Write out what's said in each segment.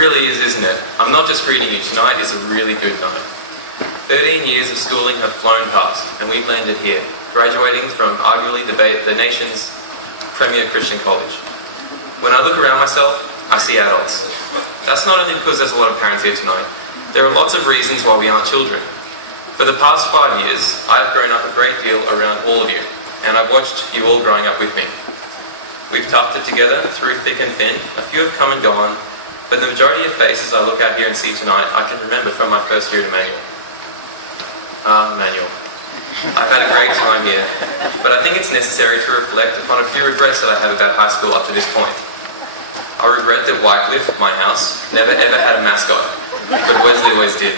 really is, isn't it? I'm not just greeting you. Tonight is a really good night. 13 years of schooling have flown past, and we've landed here, graduating from arguably the nation's premier Christian college. When I look around myself, I see adults. That's not only because there's a lot of parents here tonight. There are lots of reasons why we aren't children. For the past 5 years, I've grown up a great deal around all of you, and I've watched you all growing up with me. We've toughed it together through thick and thin. A few have come and gone, but the majority of faces I look out here and see tonight, I can remember from my first year at Emmanuel. Emmanuel. I've had a great time here, but I think it's necessary to reflect upon a few regrets that I have about high school up to this point. I regret that Wycliffe, my house, never ever had a mascot, but Wesley always did.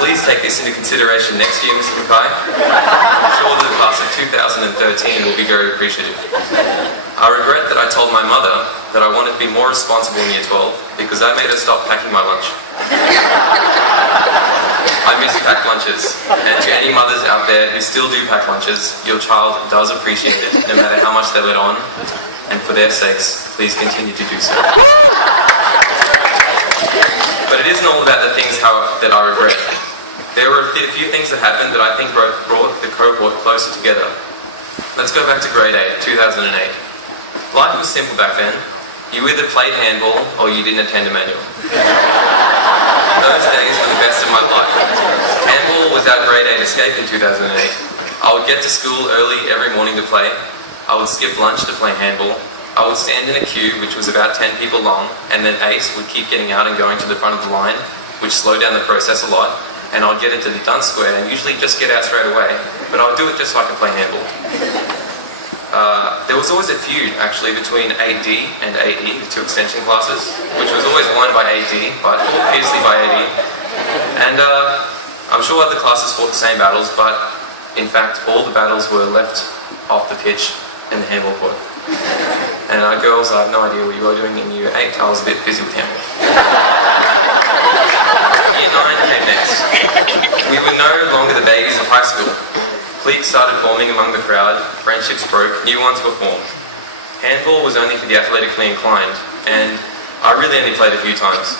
Please take this into consideration next year, Mr. Mackay. I'm sure that the class of 2013 will be very appreciative. I regret that I told my mother that I wanted to be more responsible in Year 12 because that made her stop packing my lunch. I miss packed lunches, and to any mothers out there who still do pack lunches, your child does appreciate it, no matter how much they let on, and for their sakes, please continue to do so. But it isn't all about the things that I regret. There were a few things that happened that I think brought the cohort closer together. Let's go back to grade 8, 2008. Life was simple back then. You either played handball or you didn't attend Emmanuel. Those days were the best of my life. Handball was our grade 8 escape in 2008. I would get to school early every morning to play. I would skip lunch to play handball. I would stand in a queue which was about 10 people long, and then Ace would keep getting out and going to the front of the line, which slowed down the process a lot, and I would get into the dunce square and usually just get out straight away, but I would do it just so I could play handball. There was always a feud, actually, between 8D and 8E, the two extension classes, which was always won by 8D, but fought fiercely by 8E. And I'm sure other classes fought the same battles, but in fact, all the battles were left off the pitch in the handball court. And girls, I have no idea what you were doing in Year 8. I was a bit busy with handball. Year 9 came next. We were no longer the babies of high school. Cliques started forming among the crowd, friendships broke, new ones were formed. Handball was only for the athletically inclined, and I really only played a few times.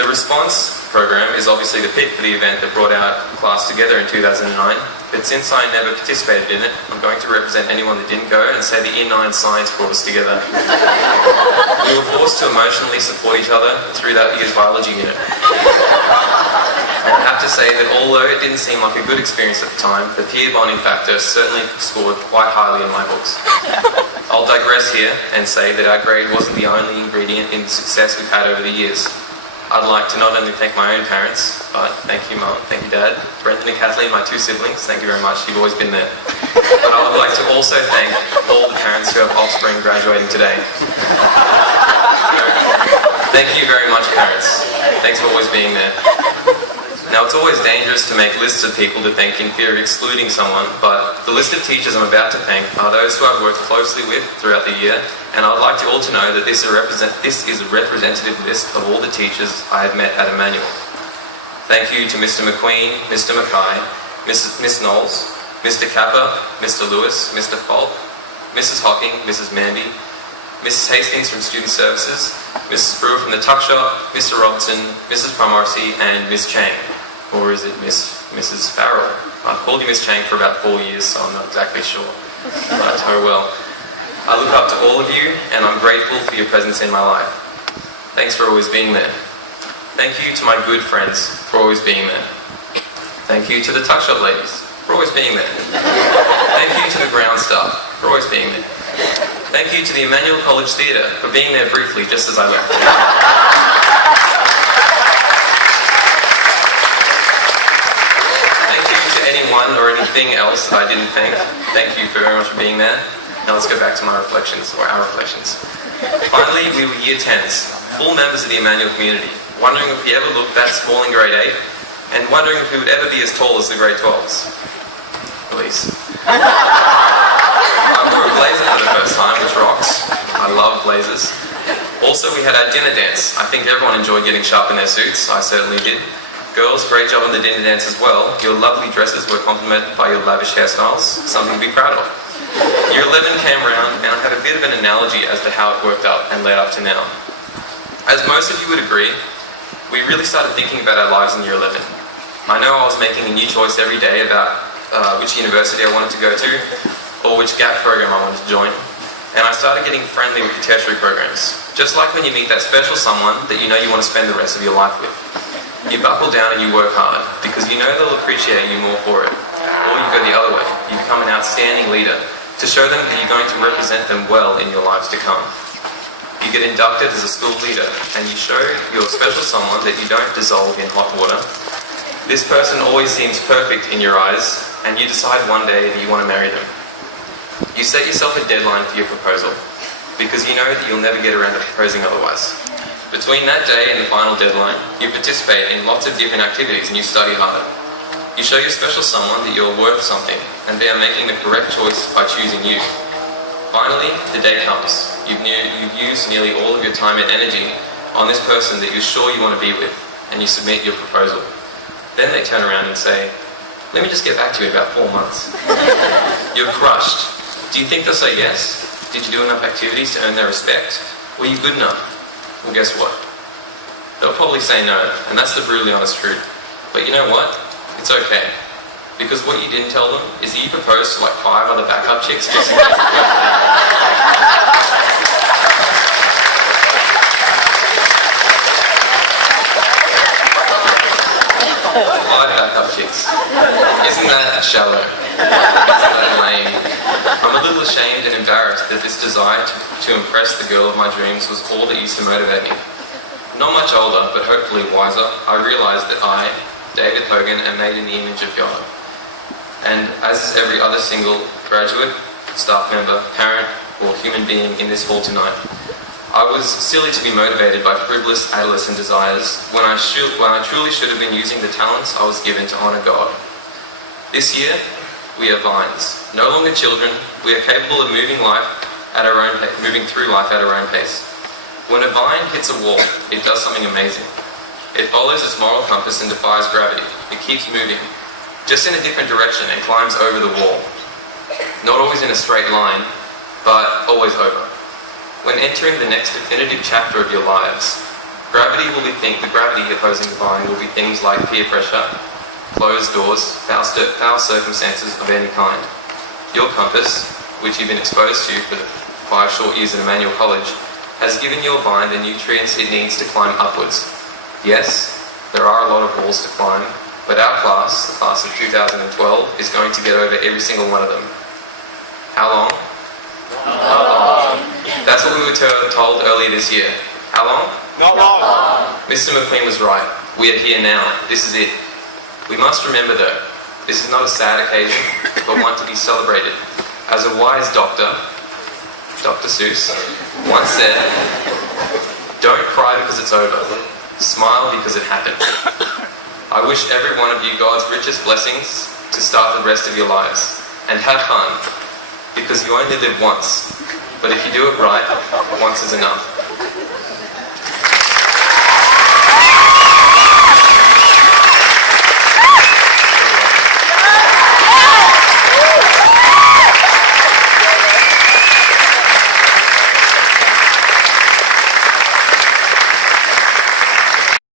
The response program is obviously the pick for the event that brought our class together in 2009, but since I never participated in it, I'm going to represent anyone that didn't go and say the Year 9 science brought us together. We were forced to emotionally support each other through that year's biology unit. And I have to say that although it didn't seem like a good experience at the time, the peer bonding factor certainly scored quite highly in my books. I'll digress here and say that our grade wasn't the only ingredient in the success we've had over the years. I'd like to not only thank my own parents, but thank you Mum, thank you Dad, Brendan and Kathleen, my two siblings, thank you very much, you've always been there. But I would like to also thank all the parents who have offspring graduating today. Thank you very much parents, thanks for always being there. Now, it's always dangerous to make lists of people to thank in fear of excluding someone, but the list of teachers I'm about to thank are those who I've worked closely with throughout the year, and I'd like you all to know that this is a representative list of all the teachers I have met at Emmanuel. Thank you to Mr. McQueen, Mr. Mackay, Miss Knowles, Mr. Kappa, Mr. Lewis, Mr. Falk, Mrs. Hocking, Mrs. Manby, Mrs. Hastings from Student Services, Mrs. Brewer from the Tuck Shop, Mr. Robertson, Mrs. Primarcy, and Miss Chang. Or is it Mrs. Farrell? I've called you Miss Chang for about 4 years, so I'm not exactly sure. But oh well. I look up to all of you, and I'm grateful for your presence in my life. Thanks for always being there. Thank you to my good friends for always being there. Thank you to the Tuck Shop ladies for always being there. Thank you to the ground staff for always being there. Thank you to the Emmanuel College Theatre for being there briefly just as I left. Thank you to anyone or anything else that I didn't thank you very much for being there. Now let's go back to my reflections, or our reflections. Finally, we were Year 10s, full members of the Emmanuel community, wondering if we ever looked that small in grade 8, and wondering if we would ever be as tall as the grade 12s. Please. I wore a blazer for the first time, which rocks. I love blazers. Also, we had our dinner dance. I think everyone enjoyed getting sharp in their suits. I certainly did. Girls, great job on the dinner dance as well. Your lovely dresses were complemented by your lavish hairstyles, something to be proud of. Year 11 came around, and I had a bit of an analogy as to how it worked out and led up to now. As most of you would agree, we really started thinking about our lives in year 11. I know I was making a new choice every day about which university I wanted to go to or which gap program I wanted to join. And I started getting friendly with the tertiary programs. Just like when you meet that special someone that you know you want to spend the rest of your life with. You buckle down and you work hard because you know they'll appreciate you more for it. Or you go the other way. You become an outstanding leader to show them that you're going to represent them well in your lives to come. You get inducted as a school leader and you show your special someone that you don't dissolve in hot water. This person always seems perfect in your eyes and you decide one day that you want to marry them. You set yourself a deadline for your proposal because you know that you'll never get around to proposing otherwise. Between that day and the final deadline, you participate in lots of different activities and you study hard. You show your special someone that you're worth something and they are making the correct choice by choosing you. Finally, the day comes. You've used nearly all of your time and energy on this person that you're sure you want to be with, and you submit your proposal. Then they turn around and say, "Let me just get back to you in about 4 months." You're crushed. Do you think they'll say yes? Did you do enough activities to earn their respect? Were you good enough? Well, guess what? They'll probably say no, and that's the brutally honest truth. But you know what? It's okay. Because what you didn't tell them is that you proposed to like 5 other backup chicks just in case. 5 backup chicks. Isn't that shallow? Isn't that lame? I'm a little ashamed and embarrassed that this desire to impress the girl of my dreams was all that used to motivate me. Not much older, but hopefully wiser, I realised that I, David Hogan, am made in the image of God. And as is every other single graduate, staff member, parent, or human being in this hall tonight, I was silly to be motivated by frivolous adolescent desires when I truly should have been using the talents I was given to honour God. This year, we are vines. No longer children, we are capable of moving through life at our own pace. When a vine hits a wall, it does something amazing. It follows its moral compass and defies gravity. It keeps moving, just in a different direction, and climbs over the wall. Not always in a straight line, but always over. When entering the next definitive chapter of your lives, the gravity opposing the vine will be things like peer pressure, closed doors, foul circumstances of any kind. Your compass, which you've been exposed to for the 5 short years at Emmanuel College, has given your vine the nutrients it needs to climb upwards. Yes, there are a lot of walls to climb, but our class, the class of 2012, is going to get over every single one of them. How long? Not long. That's what we were told earlier this year. How long? Not long. Mr. McQueen was right. We are here now. This is it. We must remember though, this is not a sad occasion, but one to be celebrated. As a wise doctor, Dr. Seuss, once said, "Don't cry because it's over. Smile because it happened." I wish every one of you God's richest blessings to start the rest of your lives. And have fun, because you only live once. But if you do it right, once is enough.